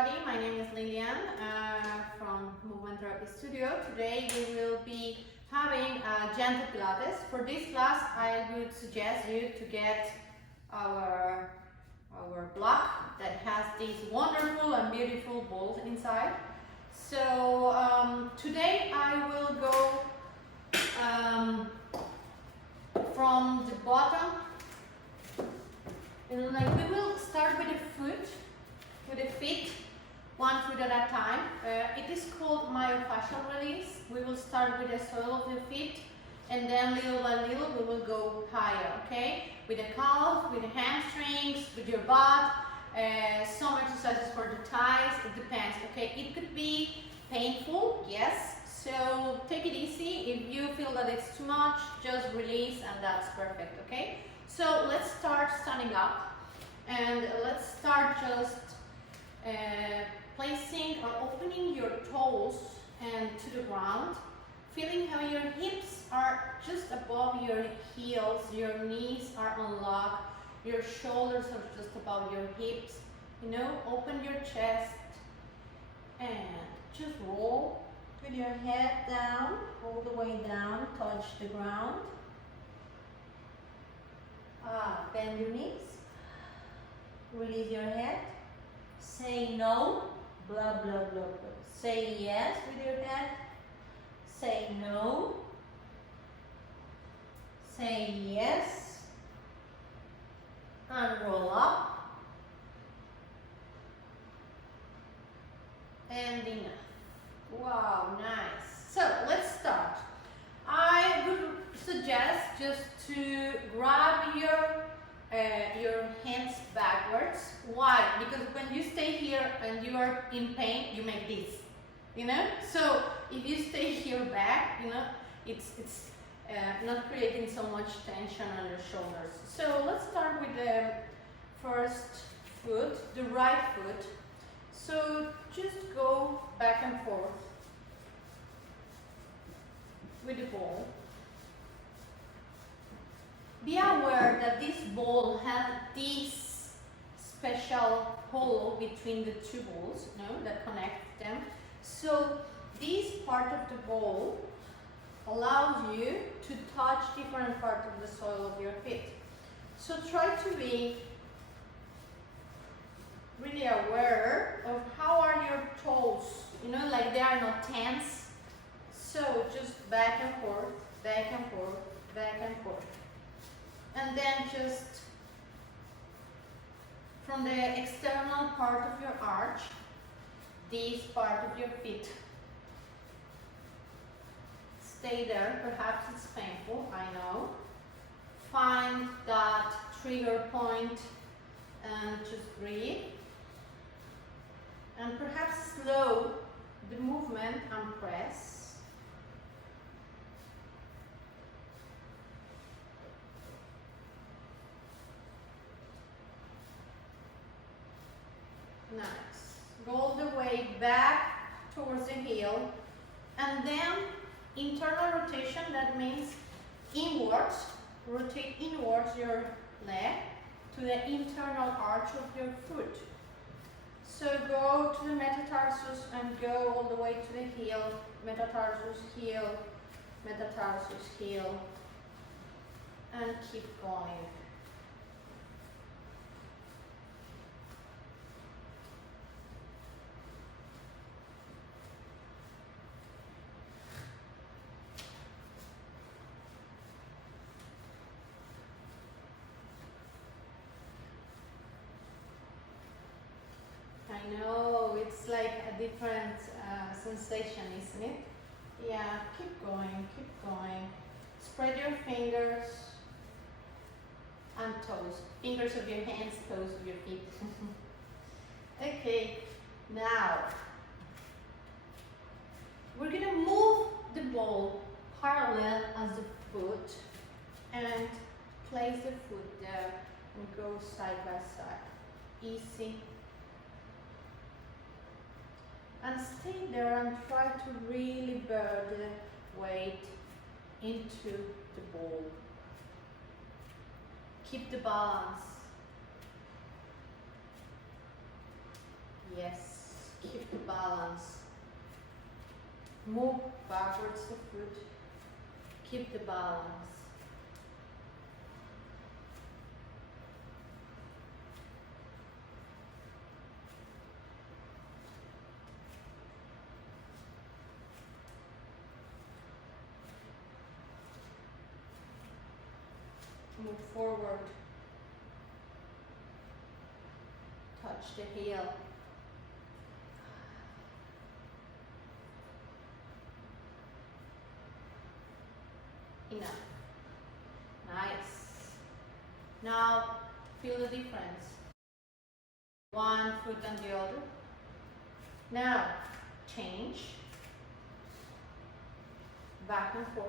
everybody, my name is Lillian from Movement Therapy Studio. Today we will be having a gentle Pilates. For this class I would suggest you to get our block that has these wonderful and beautiful balls inside. So today I will go from the bottom. We will start with the feet, one foot at a time. It is called myofascial release. We will start with the sole of the feet, and then little by little we will go higher, okay? With the calf, with the hamstrings, with your butt, some exercises for the thighs, it depends, okay? It could be painful, yes, so take it easy. If you feel that it's too much, just release and that's perfect, okay? So let's start standing up, and let's start just placing or opening your toes and to the ground, feeling how your hips are just above your heels, your knees are unlocked, your shoulders are just above your hips, you know, open your chest and just roll with your head down, all the way down, touch the ground. Bend your knees, release your head, say no, blah, blah, blah, blah. Say yes with your head, say no, say yes, and roll up, and enough. Wow, nice. So let's start. I would suggest just to grab your hands backwards. Why? Because when you stay here and you are in pain, you make this, you know? So if you stay here back, you know, it's not creating so much tension on your shoulders. So let's start with the first foot, the right foot. So just go back and forth with the ball. Be aware that this ball has this special hole between the two balls, you know, that connect them. So this part of the ball allows you to touch different parts of the sole of your feet. So try to be really aware of how are your toes, you know, like they are not tense. So just back and forth, back and forth, back and forth. And then just from the external part of your arch, this part of your feet, stay there. Perhaps it's painful, I know. Find that trigger point and just breathe. And perhaps slow the movement and press. Nice. Go all the way back towards the heel, and then internal rotation, that means inwards, rotate inwards your leg to the internal arch of your foot. So go to the metatarsus and go all the way to the heel, metatarsus, heel, metatarsus, heel, and keep going. I know, it's like a different sensation, isn't it? Yeah, keep going, keep going. Spread your fingers and toes. Fingers of your hands, toes of your feet. Okay, now we're gonna move the ball parallel as the foot and place the foot there and go side by side. Easy. And stay there and try to really bear the weight into the ball. Keep the balance. Yes. Keep the balance. Move backwards the foot. Keep the balance. Move forward. Touch the heel. Enough. Nice. Now feel the difference. One foot and the other. Now change. Back and forth.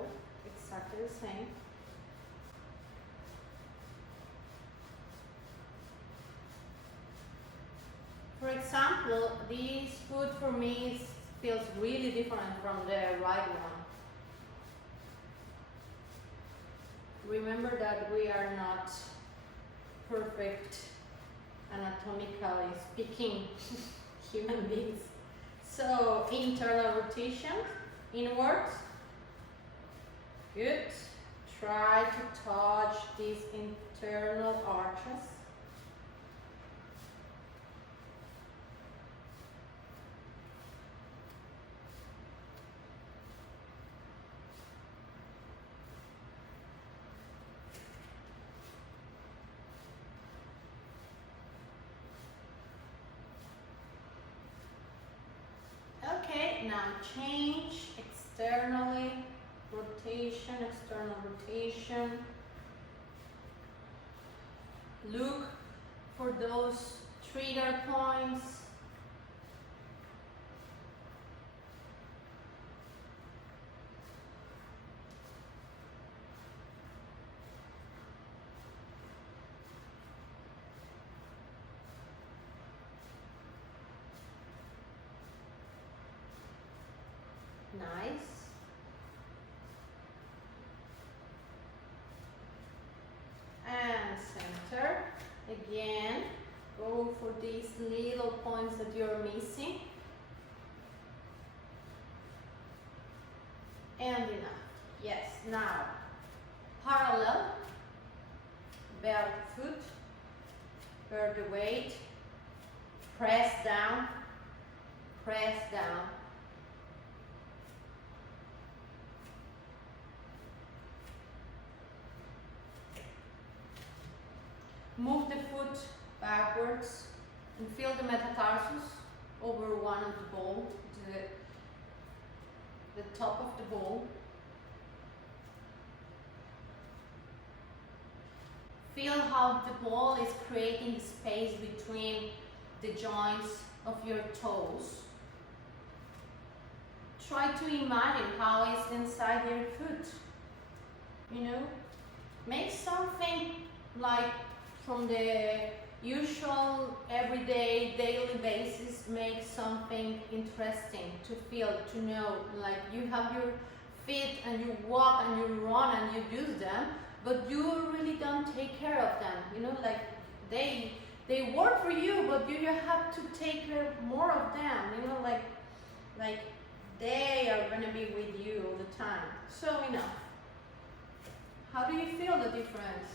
Exactly the same. For example, this foot for me feels really different from the right one. Remember that we are not perfect, anatomically speaking, human beings. So internal rotation, inwards. Good. Try to touch these internal arches. Okay, now change externally, rotation, external rotation. Look for those trigger points. Nice. And center. Again, go for these little points that you're missing. And enough. Yes, now parallel, bear the foot, bear the weight, press down, press down. Move the foot backwards and feel the metatarsus over one of the ball, the top of the ball. Feel how the ball is creating space between the joints of your toes. Try to imagine how it's inside your foot. You know, make something like from the usual everyday daily basis, make something interesting to feel, to know, like you have your feet and you walk and you run and you use them, but you really don't take care of them, you know, like they work for you, but you have to take care more of them, you know, like they are going to be with you all the time. So enough. How do you feel the difference?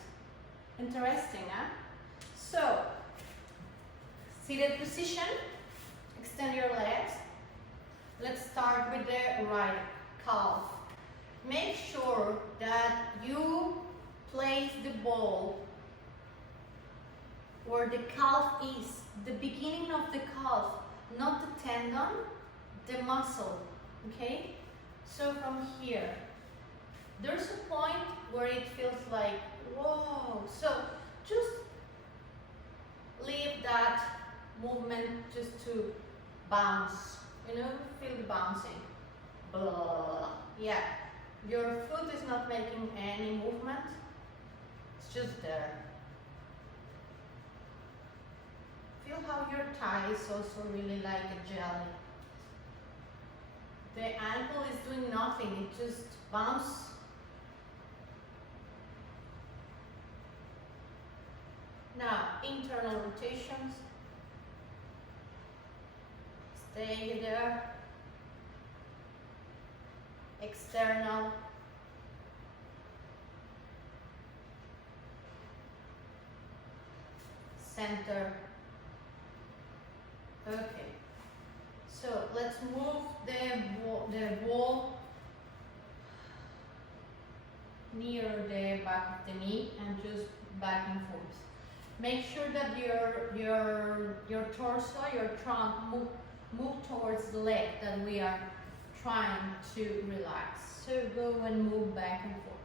Interesting, huh? So, seated position, extend your legs. Let's start with the right calf. Make sure that you place the ball where the calf is, the beginning of the calf, not the tendon, the muscle, okay? So from here, there's a point where it feels like, whoa, so just leave that movement just to bounce, you know, feel the bouncing, blah, yeah. Your foot is not making any movement, it's just there. Feel how your thigh is also really like a jelly. The ankle is doing nothing, it just bounces. Now, internal rotations. Stay there. External. Center. Okay. So let's move the ball near the back of the knee and just back and forth. Make sure that your torso, your trunk move towards the leg that we are trying to relax. So go and move back and forth.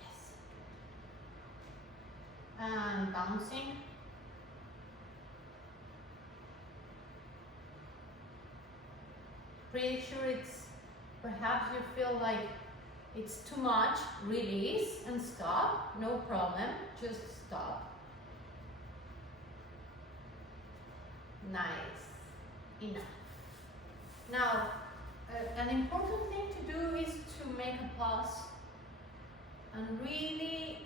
Yes. And bouncing. Pretty sure it's, perhaps you feel like it's too much, release and stop, no problem, just stop. Nice, enough. Now, an important thing to do is to make a pause and really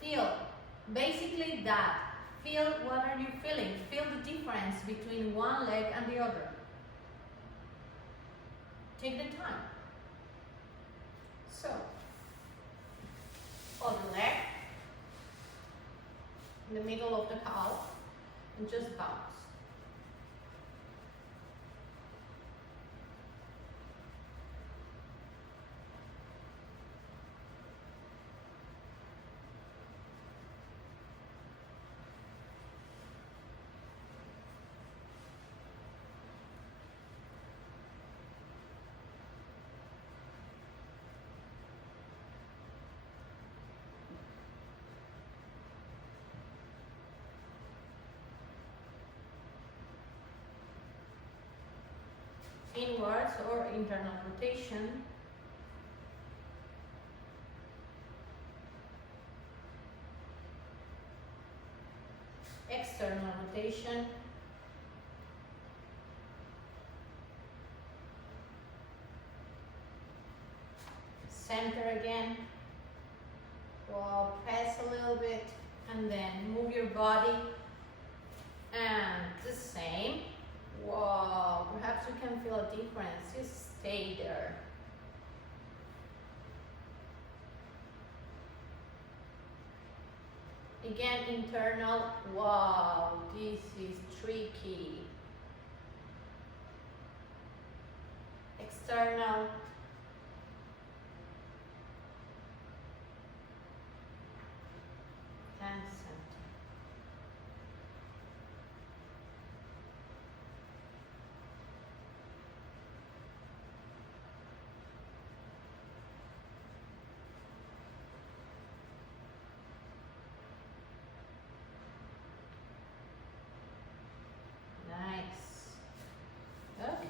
feel, basically that. Feel what are you feeling, feel the difference between one leg and the other. Take the time. So, other leg, in the middle of the calf, and just bounce. Inwards or internal rotation. External rotation. Center again. Wow, press a little bit and then move your body. And the same. Wow, perhaps you can feel a difference. Just stay there. Again, internal. Wow, this is tricky. External. And center.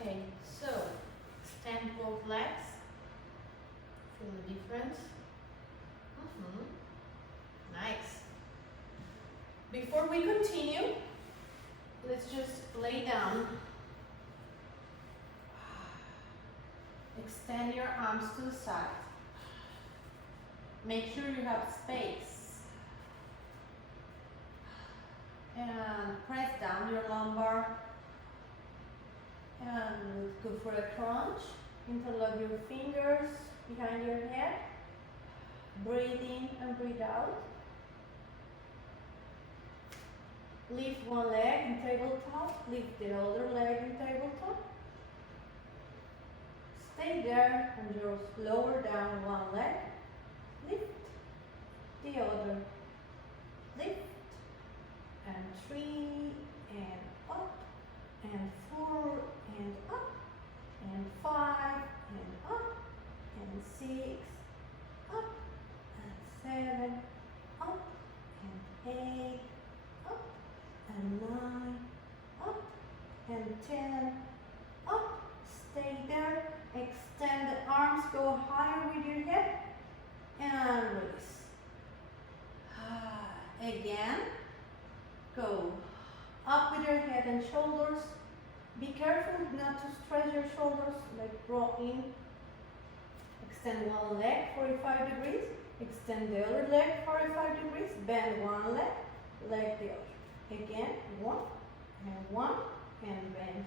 Okay, so extend both legs. Feel the difference. Nice. Before we continue, let's just lay down. Extend your arms to the side. Make sure you have space. And press down your lumbar. And go for a crunch. Interlock your fingers behind your head. Breathe in and breathe out. Lift one leg in tabletop. Lift the other leg in tabletop. Stay there and just lower down one leg. Lift the other. Lift. And 3 and up. And 4 and up. And 5 and up. And 6 up. And 7 up. And 8 up. And 9 up. And 10 up. Stay there. Extend the arms. Go higher with your head. And release. Again. Go up with your head and shoulders. Be careful not to stretch your shoulders, like draw in. Extend one leg 45 degrees. Extend the other leg 45 degrees, bend one leg, leg the other. Again, one, and bend,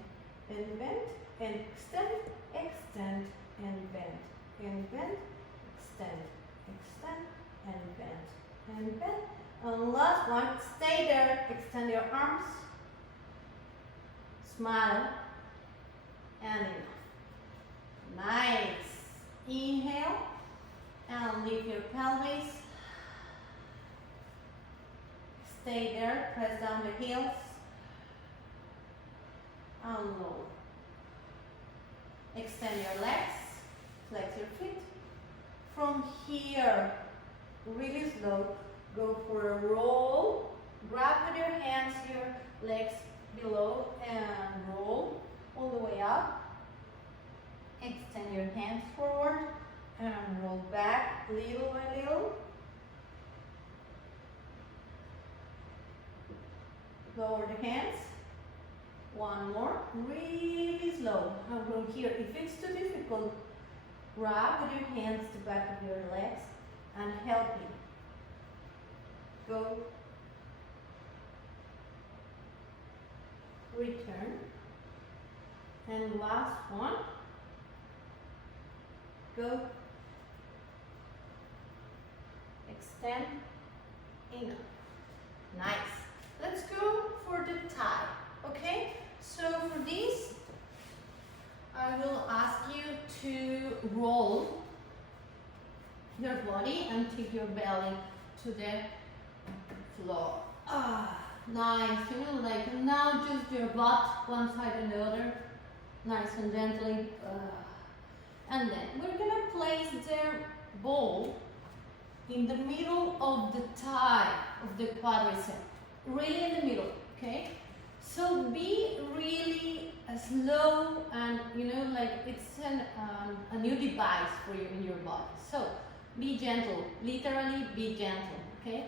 and bend, and extend, extend, and bend, extend, extend, and bend, and bend. And last one, stay there, extend your arms, smile, and enough. Nice. Inhale, and lift your pelvis. Stay there, press down the heels, and lower. Extend your legs, flex your feet. From here, really slow, go for a roll. Grab with your hands your legs below and roll all the way up. Extend your hands forward and roll back little by little. Lower the hands. One more, really slow. And from here, if it's too difficult, grab with your hands the back of your legs and help me. Go. Return. And last one. Go. Extend. Enough. Nice. Let's go for the tie. Okay? So for this, I will ask you to roll your body and tip your belly to the floor. Nice. You know, like now just your butt one side and the other. Nice and gently. And then we're gonna place the ball in the middle of the thigh of the quadricep. Really in the middle, okay? So be really slow and, you know, like it's a new device for you in your body. So be gentle, literally be gentle, okay?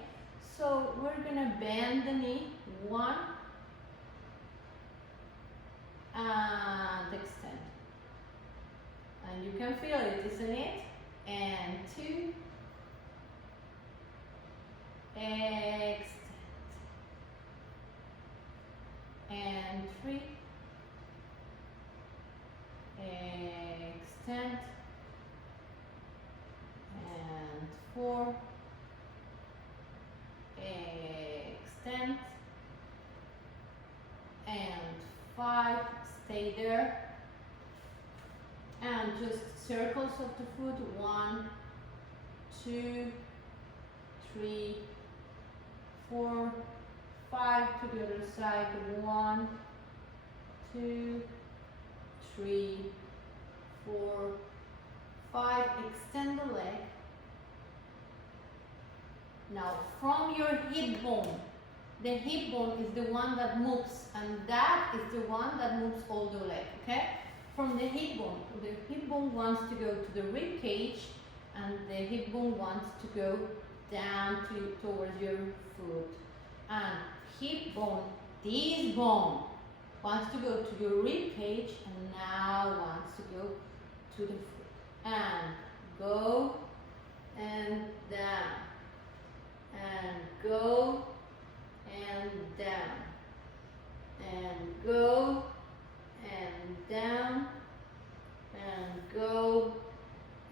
So we're gonna bend the knee, one, and extend. And you can feel it, isn't it? And two, extend. And three, extend, and four, extend, and five, stay there, and just circles of the foot, 1, 2, 3, 4, 5 to the other side, 1, 2, 3, 4, 5, extend the leg. Now from your hip bone, the hip bone is the one that moves and that is the one that moves all the leg, okay? From the hip bone wants to go to the rib cage and the hip bone wants to go down towards your foot. And hip bone, this bone, wants to go to your rib cage and now wants to go to the foot. And go and down. And go and down. And go and down. And go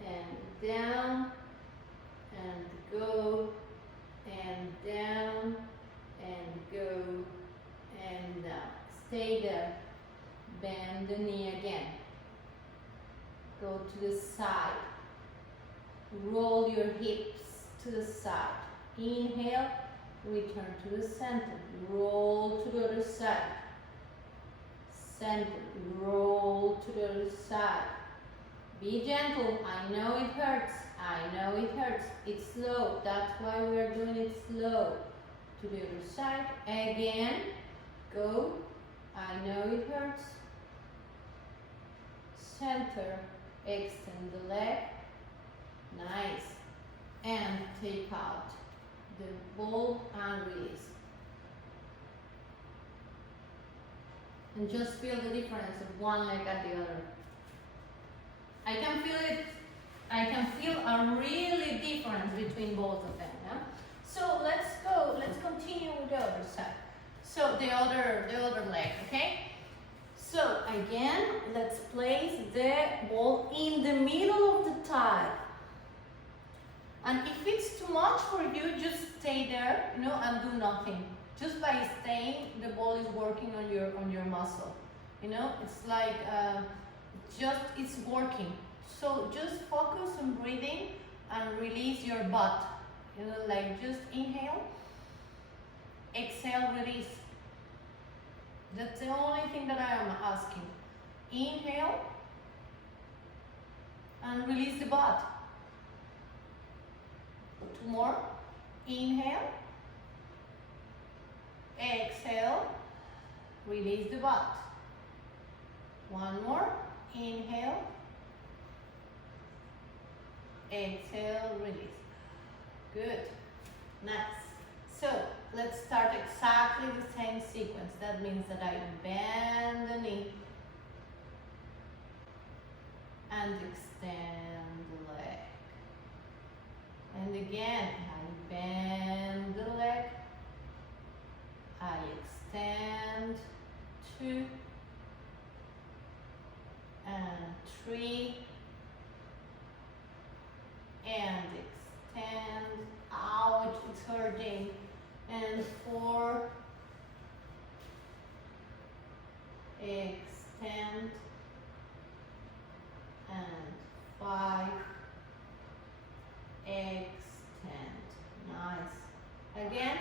and down. And go and down. And go and down. Stay there. Bend the knee again. Go to the side. Roll your hips to the side. Inhale, return to the center. Roll to the other side. Center, roll to the other side. Be gentle. I know it hurts. I know it hurts. It's slow. That's why we are doing it slow. To the other side. Again. Go. I know it hurts. Center. Extend the leg. Nice. And take out the ball and release. And just feel the difference of one leg at the other. I can feel it I can feel a really difference between both of them. Yeah? So let's continue with the other side. So the other leg, okay? So again, let's place the ball in the middle of the thigh. And if it's too much for you, just stay there, you know, and do nothing. Just by staying, the ball is working on your muscle. You know, it's like it's working. So just focus on breathing and release your butt. You know, like just inhale, exhale, release. That's the only thing that I am asking. Inhale and release the butt. Two more. Inhale, exhale, release the butt. One more. Inhale, exhale, release. Good. Nice. So let's start exactly the same sequence. That means that I bend the knee and extend the leg. And again, I bend the leg, I extend 2 and 3 and extend, ouch, it's hurting, and 4, extend, and 5, extend. Nice. Again,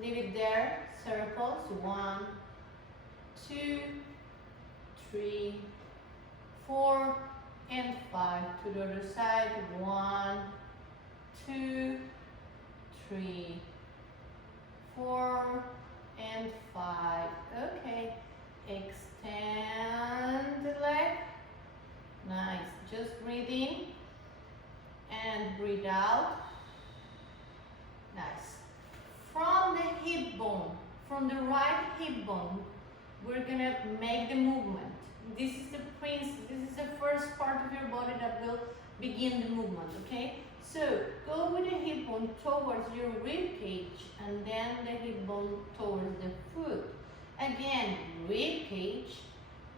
leave it there, circles, 1, 2, 3, 4, and 5. To the other side, 1, 2, 3, 4, and 5. Okay, extend the leg. Nice. Just breathe in and breathe out. Nice. From the hip bone, from the right hip bone, we're gonna make the movement. This is the first part of your body that will begin the movement, okay? So go with the hip bone towards your rib cage and then the hip bone towards the foot. Again, rib cage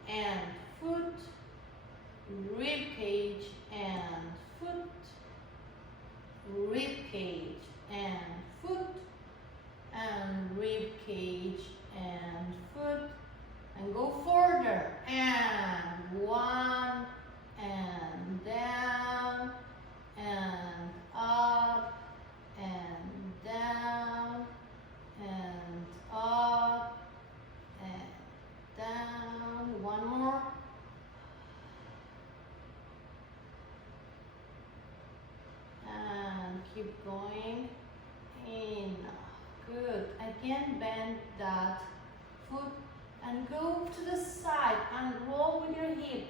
and foot, rib cage and foot, rib cage and foot, and rib cage and foot, and go further, and 1, and down, and up, and down, and up, and down. One more. And keep going. In. Good. Again, bend that foot and go to the side and roll with your hip.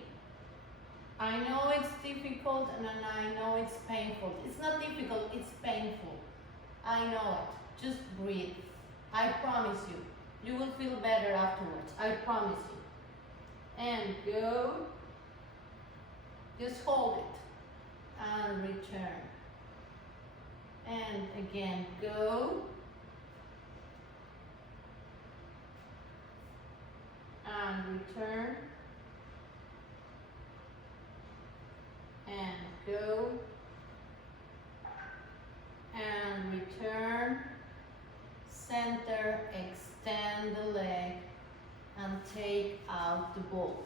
I know it's difficult and I know it's painful. It's not difficult, it's painful. I know it. Just breathe. I promise you. You will feel better afterwards. I promise you. And go. Just hold it. And return. And again, go. And return. And go. And return. Center, extend the leg. And take out the ball.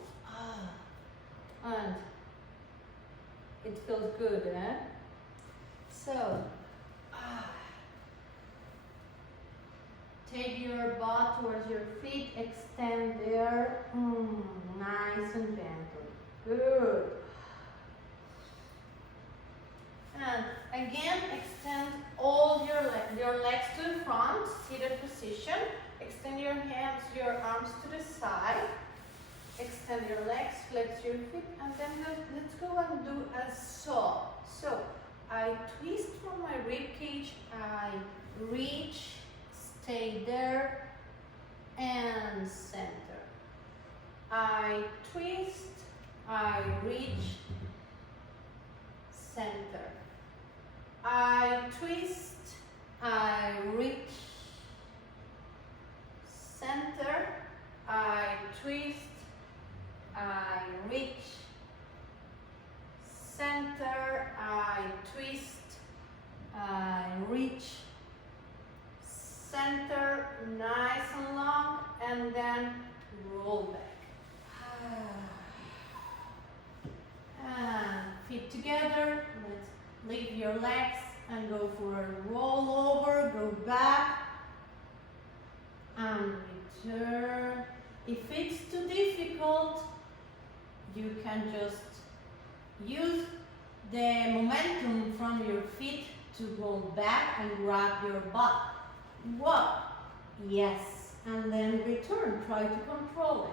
And it feels good, eh? So, take your butt towards your feet, extend there, nice and gentle, good. And again, extend all your legs to the front, seated position, extend your hands, your arms to the side, extend your legs, flex your feet, and then let's go and do a saw. So, I twist from my rib cage, I reach, stay there, and center. I twist, I reach, center. I twist, I reach, center, I twist, I reach, center, I twist, I reach, center, nice and long, and then roll back. And feet together, let's leave your legs and go for a roll over, go back and return. If it's too difficult, you can just use the momentum from your feet to roll back and grab your butt. Whoa, yes, and then return, try to control it.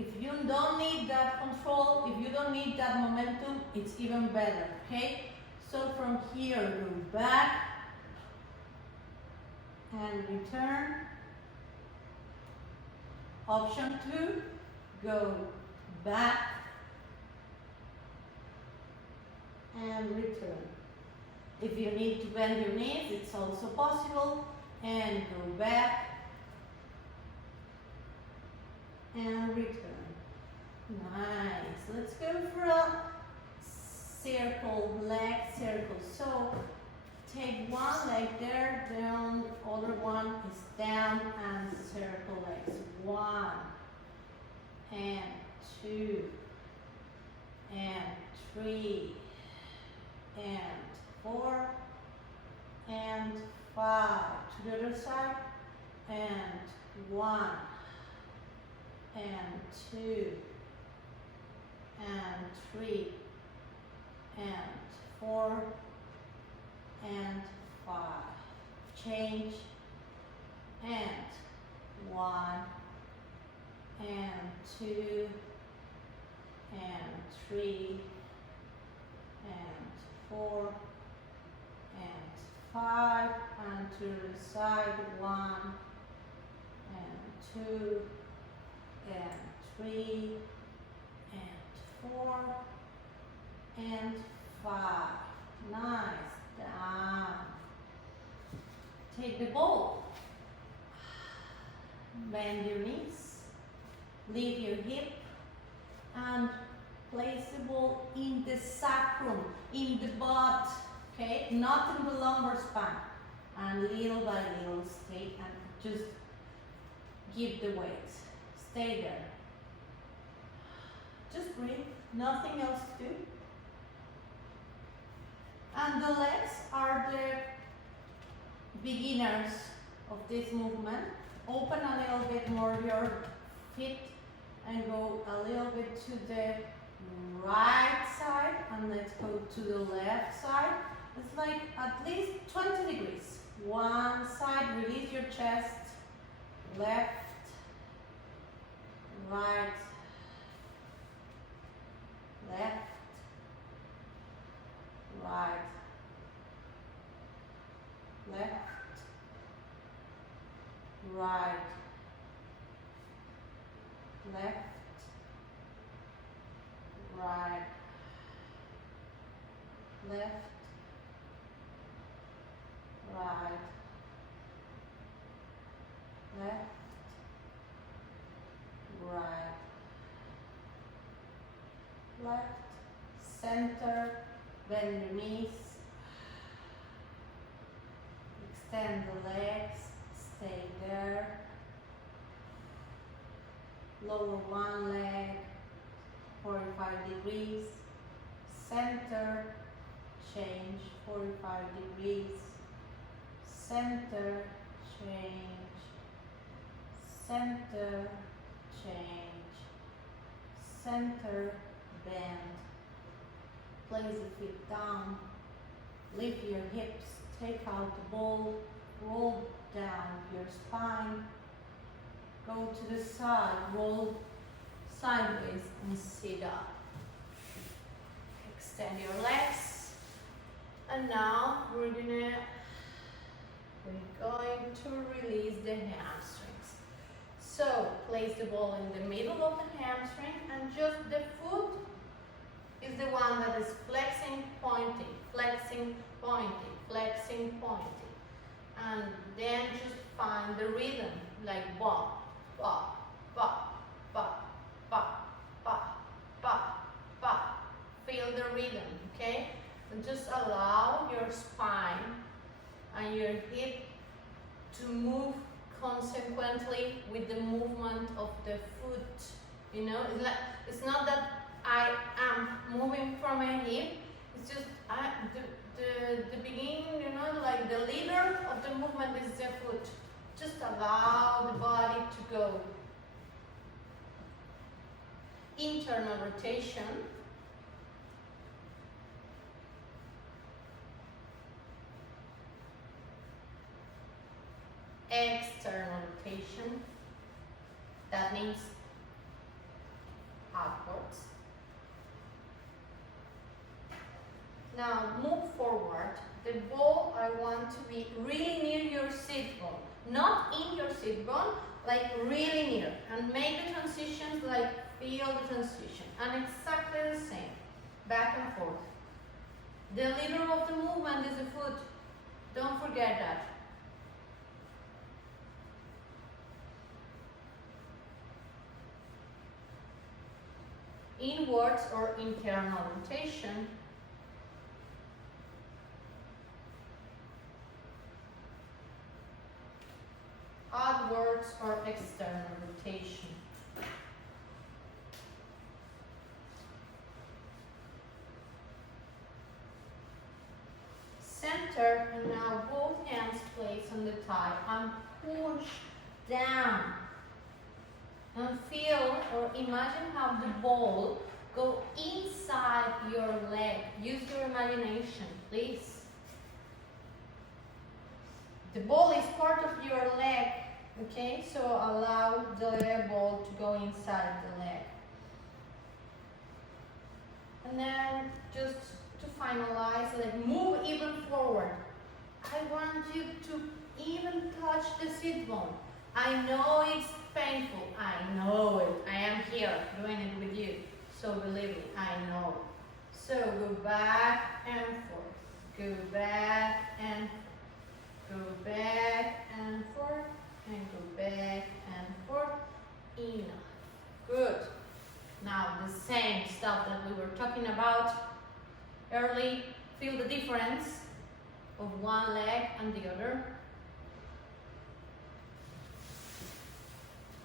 If you don't need that control, if you don't need that momentum, it's even better, okay? So from here, go back and return. Option 2, go back and return. If you need to bend your knees, it's also possible. And go back and return. Nice. Let's go for a circle, leg circle. So take one leg there, down, other one is down, and circle legs. 1 and 2 and 3 and 4 and 5. To the other side. And 1 and 2 and 3 and 4 and 5. Change. And 1 and 2 and 3 and 4 and 5, and to the side. 1 and 2 and 3 and 4 and 5. Nice. Down. Take the ball. Bend your knees. Leave your hip and place the ball in the sacrum, in the butt, okay? Not in the lumbar spine. And little by little stay and just give the weight. Stay there. Just breathe, nothing else to do. And the legs are the beginners of this movement. Open a little bit more your feet and go a little bit to the right side, and let's go to the left side. It's like at least 20 degrees. One side, release your chest, left, right, left, right, left, right, left, right, left, right, left, right, left, center, bend your knees, extend the legs, stay there, lower one leg, 45 degrees, center, change, 45 degrees, center, change, center, change, center, bend, place the feet down, lift your hips, take out the ball, roll down your spine, go to the side, roll sideways and sit up. Extend your legs, and now we're going to release the hamstrings. So place the ball in the middle of the hamstring and just the foot is the one that is flexing, pointing, flexing, pointing, flexing, pointing. And then just find the rhythm, like ba, ba, ba, ba, ba, ba, ba, ba. Feel the rhythm, okay? And just allow your spine and your hip to move consequently with the movement of the foot. You know, it's not that I am moving from my hip. It's just the beginning. You know, like the leader of the movement is the foot. Just allow the body to go. Internal rotation. External rotation. That means outwards. Now move forward. The ball, I want to be really near your sit bone. Not in your sit bone, like really near. And make the transitions like feel the transition. And exactly the same. Back and forth. The leader of the movement is the foot. Don't forget that. Inwards or internal rotation. Outwards or external rotation. Center, and now both hands place on the thigh and push down. And feel or imagine how the ball go inside your leg. Use your imagination, please. The ball is part of your leg, okay? So allow the ball to go inside the leg. And then just to finalize, like move even forward. I want you to even touch the sit bone. I know it's painful. I know it. I am here doing it with you. So believe me, I know. So go back and forth. Go back and forth. Go back and forth. And go back and forth. Enough. Good. Now the same stuff that we were talking about early. Feel the difference of one leg and the other.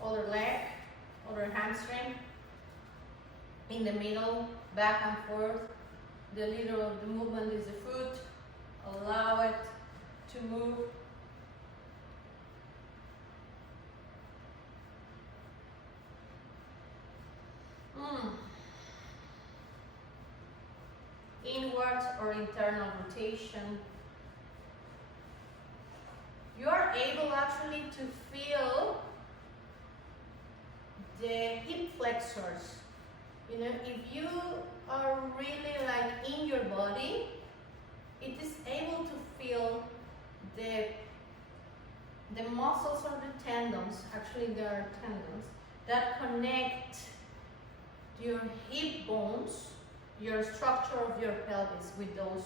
Other leg, other hamstring, in the middle, back and forth. The leader of the movement is the foot. Allow it to move. Inwards or internal rotation. You are able actually to feel the hip flexors. You know, if you are really like in your body, it is able to feel the muscles or the tendons, actually there are tendons, that connect your hip bones, your structure of your pelvis with those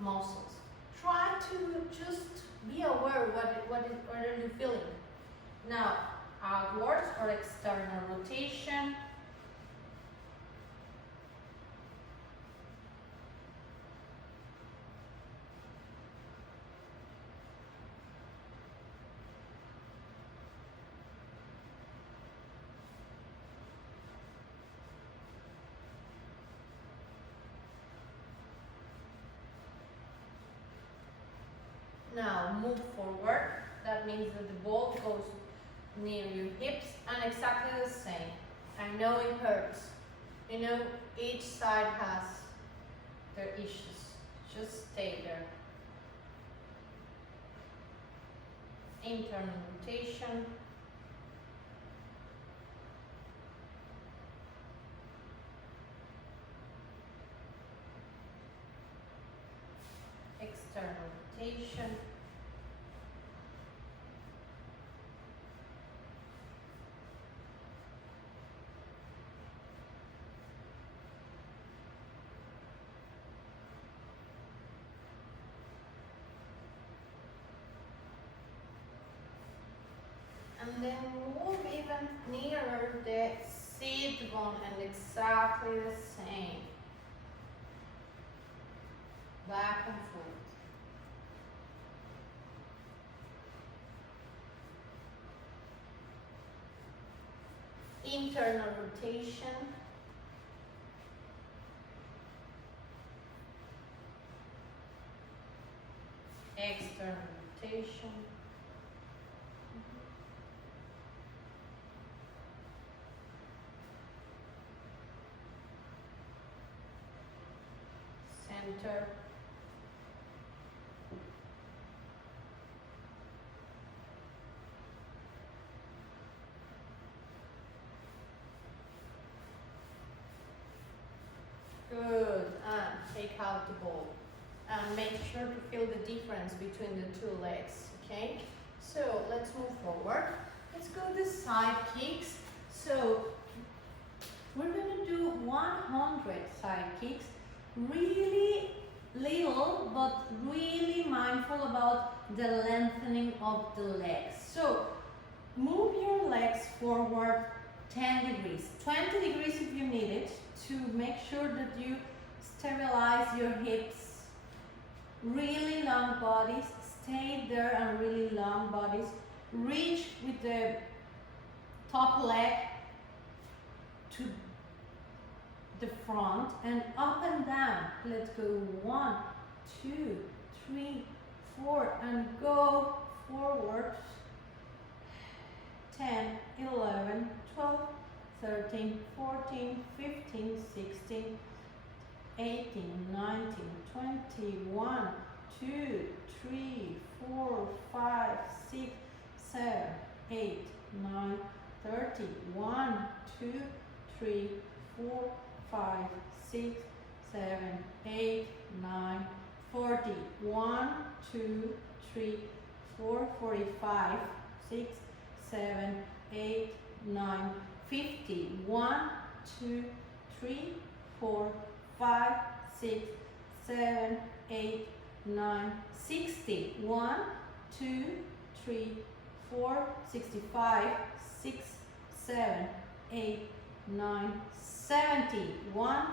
muscles. Try to just be aware what are you feeling. Now, outwards or external rotation. Now move forward. That means that the ball goes near your hips and exactly the same. I know it hurts. You know, each side has their issues. Just stay there. Internal rotation. External rotation. And then move even nearer the sit bone and exactly the same. Back and forth. Internal rotation. External rotation. Center. Good. And take out the ball. And make sure to feel the difference between the two legs. Okay? So let's move forward. Let's go to side kicks. So we're going to do 100 side kicks. Really little, but really mindful about the lengthening of the legs. So move your legs forward 10 degrees, 20 degrees if you need it, to make sure that you stabilize your hips. Really long bodies, stay there, and really long bodies. Reach with the top leg to the front and up and down. Let's go 1, 2, 3, 4, and go forward. 10, 11, 12, 13, 14, 15, 16, 18, 19, 20, 1, 2, 3, 4, 5, 6, 7, 8, 9, 30, 1, 2, 3, 4, 5, 6, 7, 8, 9, 40, 1, 2, 3, 4, 45, 6, 7, 8, 9, 50, 1, 2, 3, 4, 5, 6, 7, 8, 9, 60, 1, 2, 3, 4, 65, 6, 7, 8, 9, 70, 1,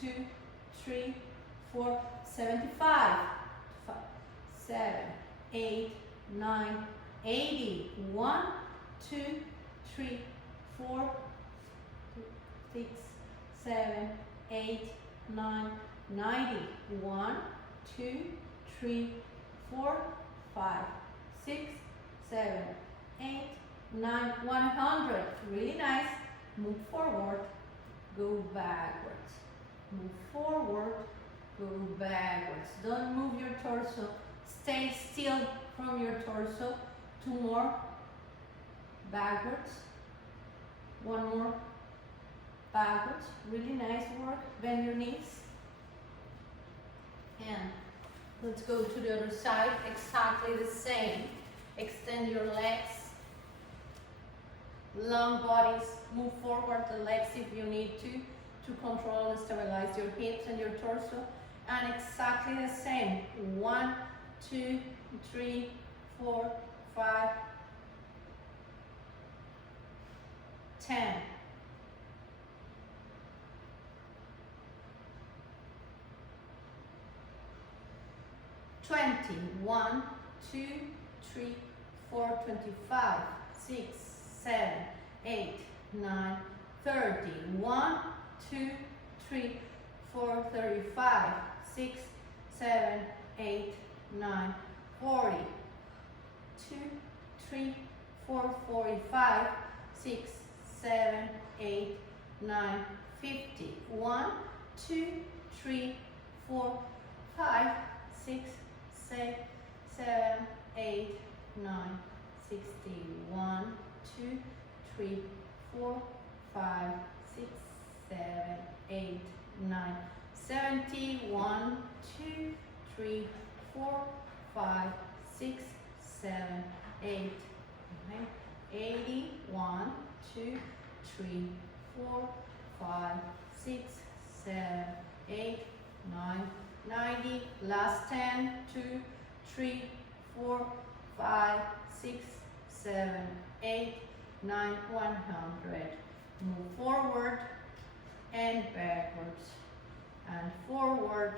2, 3, 4, 75, 7, 8, 9, 80, 1, 2, 3, 4, 6, 7, 8, 9, 90, 1, 2, 3, 4, 5, 6, 7, 8, 9, 100. Really nice. Move forward, go backwards. Move forward, go backwards. Don't move your torso. Stay still from your torso. 2 more. Backwards. 1 more. Backwards. Really nice work. Bend your knees. And let's go to the other side. Exactly the same. Extend your legs. Long bodies. Move forward the legs if you need to control and stabilize your hips and your torso. And exactly the same. 1, 2, 3, 4, 5, 10. 20. 1, 2, 3, 4, 25, 6, 7, 8, 9, 30. 1, 2, 3, 4, 35, 6, 7, 8, 9, 40. 2, 3, 4, 45, 6, 7, 8, 9, 50. 1, 2, 3, 4, 5, 6, 7, 8, 9, 60. 1, 2, 3, 4, 5, 6, 7, 8, 9, 70. 1, 2, 3, 4, 5, 6, 7, 8, 9, 80. 1, 2, 3, 4, 5, 6, 7, 8, 9, 90. Last 10. 2, 3, 4, 5, 6, 7, 8, 9, 100. Move forward and backwards, and forward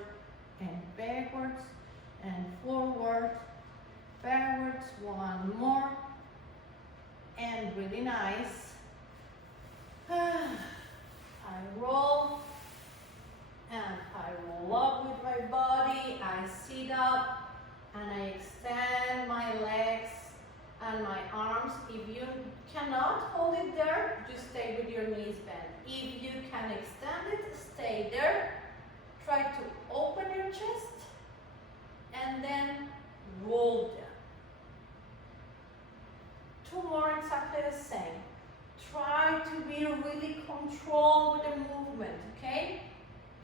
and backwards, and forward, backwards. One more, and really nice. I roll, and I roll up with my body. I sit up, and I extend my legs and my arms. If you cannot hold it there, just stay with your knees bent. If you can extend it, stay there. Try to open your chest and then roll down. 2 more exactly the same. Try to be really controlled with the movement, okay?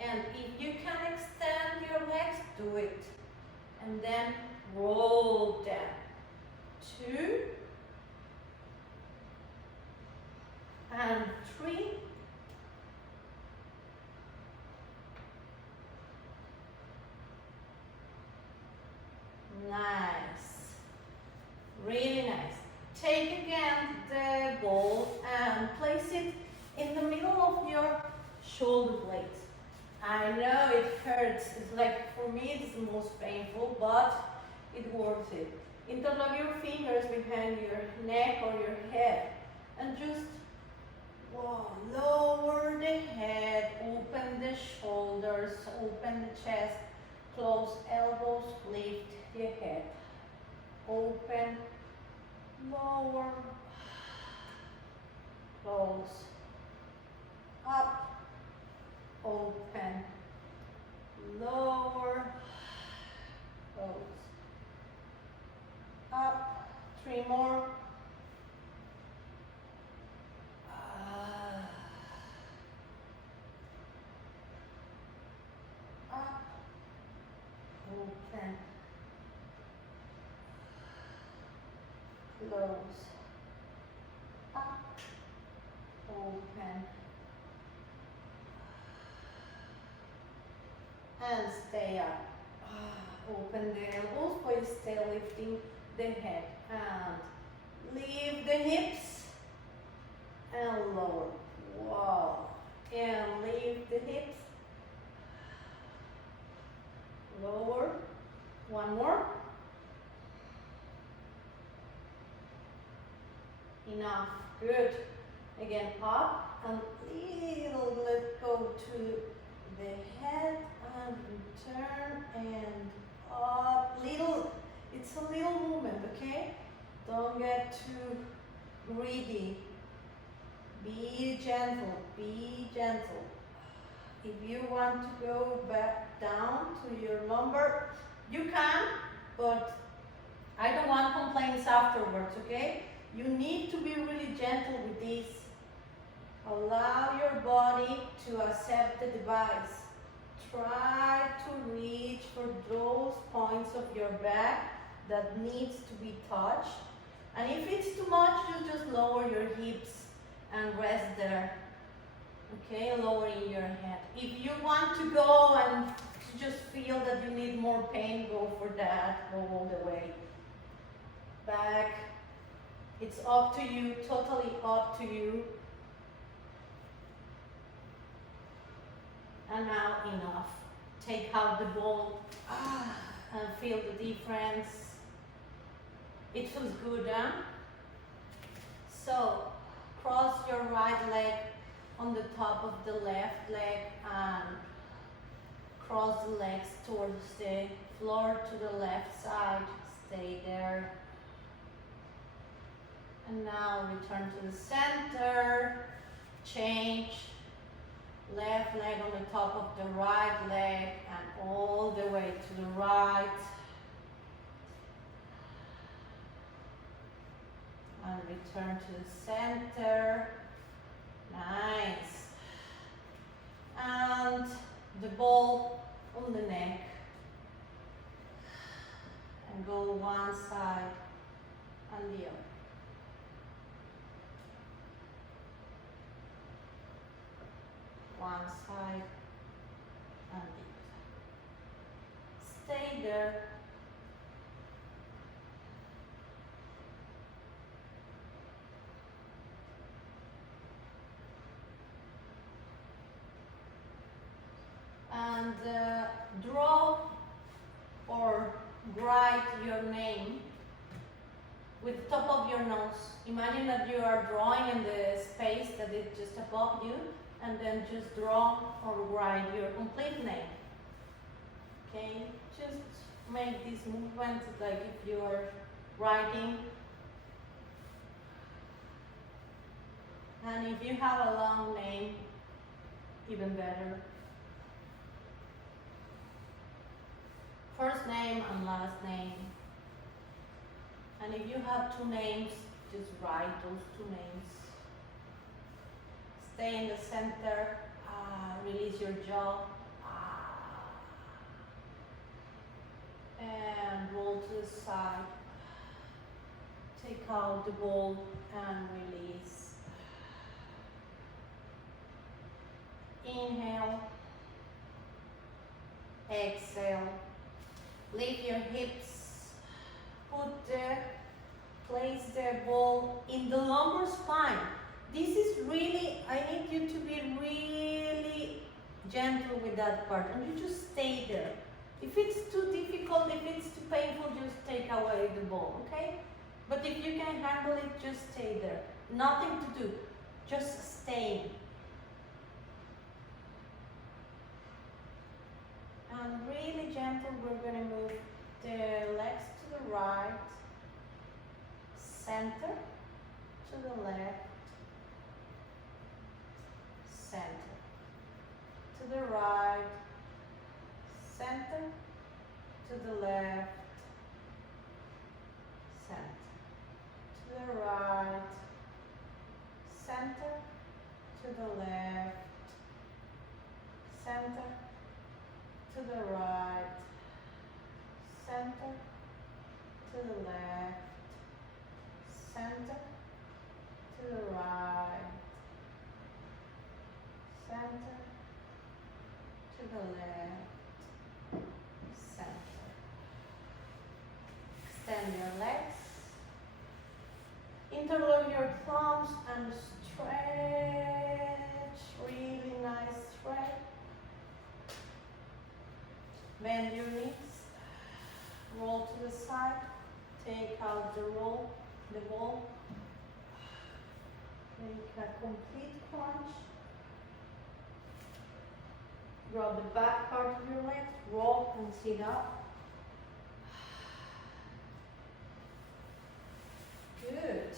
And if you can extend your legs, do it. And then roll down. 2 and 3. Nice. Really nice. Take again the ball and place it in the middle of your shoulder blades. I know it hurts. It's like, for me, it's the most painful, but it's worth it. Interlock your fingers behind your neck or your head and just lower the head, open the shoulders, open the chest, close elbows, lift the head, open, lower, close, up, open, lower, close, up, 3 more, up, open, close, up, open, and stay up. Open the elbows, but stay lifting the head, and lift the hips and lower. Wow. And lift the hips, lower. 1 more. Enough. Good. Again, up and little let go to the head and return and up. Little, it's a little movement, okay? Don't get too greedy. Be gentle, be gentle. If you want to go back down to your lumbar, you can, but I don't want complaints afterwards, okay? You need to be really gentle with this. Allow your body to accept the device. Try to reach for those points of your back that needs to be touched. And if it's too much, you just lower your hips and rest there. Okay, lowering your head. If you want to go and just feel that you need more pain, go for that. Go all the way. Back. It's up to you, totally up to you. And now enough. Take out the ball and feel the difference. It feels good, huh? So, cross your right leg on the top of the left leg and cross the legs towards the floor to the left side. Stay there. And now return to the center. Change. Left leg on the top of the right leg and all the way to the right. And return to the center. Nice. And the ball on the neck. And go one side and the other. One side and the other. Stay there. and draw or write your name with the top of your nose. Imagine that you are drawing in the space that is just above you, and then just draw or write your complete name. Okay, just make this movement like if you are writing. And if you have a long name, even better. First name and last name. And if you have two names, just write those two names. Stay in the center, release your jaw, and roll to the side. Take out the ball and release. Inhale, exhale, lift your hips, place the ball in the lumbar spine. This is really, I need you to be really gentle with that part, and you just stay there. If it's too difficult, if it's too painful, just take away the ball, okay? But if you can handle it, just stay there. Nothing to do, just staying. And really gentle, we're going to move the legs to the right, center to the left, center to the right, center to the left, center to the right, center to the left, center to the right, center to the left, center to the right, center to the left, center. Extend your legs, interlock your thumbs and stretch, really nice stretch. Bend your knees, roll to the side, take out the ball, make a complete crunch. Grab the back part of your legs, roll and sit up. Good.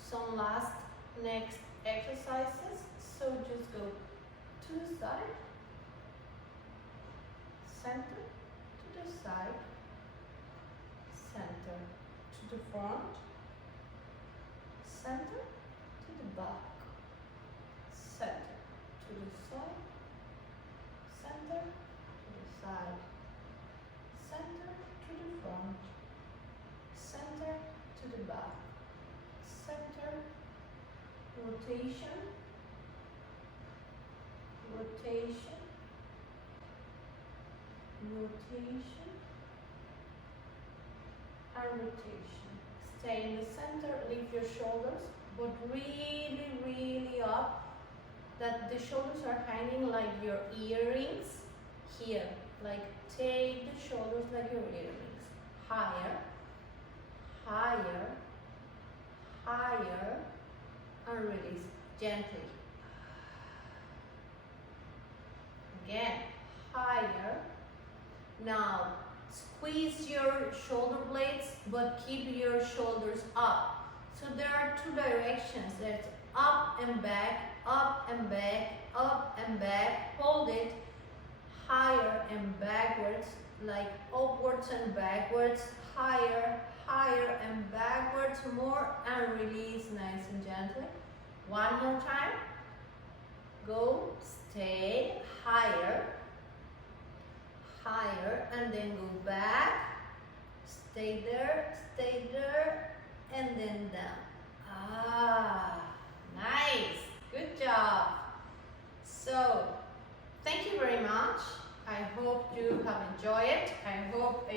Some next exercises, so just go to the side, center to the side, center to the front, center to the back, center to the side, center to the side, center to the front, center to the back, center, rotation, rotation, rotation, and rotation. Stay in the center, lift your shoulders, but really, really up, that the shoulders are hanging like your earrings here. Like take the shoulders like your earrings. Higher, higher, higher, and release gently. Again, higher. Now, squeeze your shoulder blades, but keep your shoulders up. So there are two directions. There's up and back, up and back, up and back. Hold it. Higher and backwards, like upwards and backwards. Higher, higher and backwards. More, and release nice and gently. One more time. Go, stay, higher, higher, and then go back, stay there, and then down. Nice, good job. So, thank you very much. I hope you have enjoyed it. I hope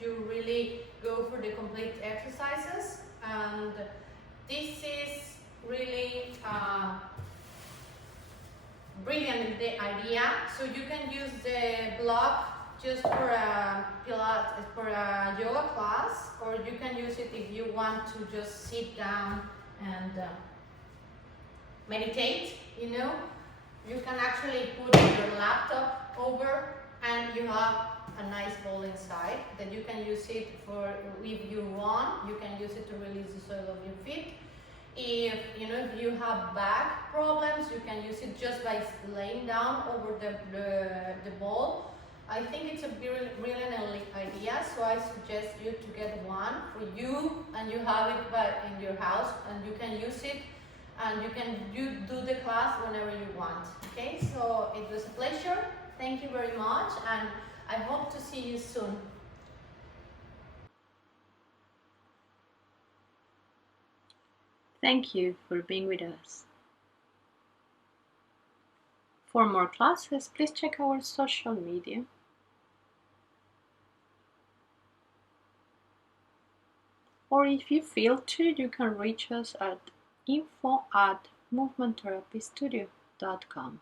you really go for the complete exercises, and this is really brilliant the idea. So you can use the block just for a Pilates, for a yoga class, or you can use it if you want to just sit down and meditate, you know. You can actually put your laptop over and you have a nice ball inside that you can use it for, if you want, you can use it to release the soil of your feet. If if you have back problems, you can use it just by laying down over the ball. I think it's a brilliant idea, so I suggest you to get one for you, and you have it in your house, and you can use it, and you can do the class whenever you want. Okay, so it was a pleasure. Thank you very much, and I hope to see you soon. Thank you for being with us. For more classes, please check our social media. Or if you feel to, you can reach us at info@movementtherapystudio.com.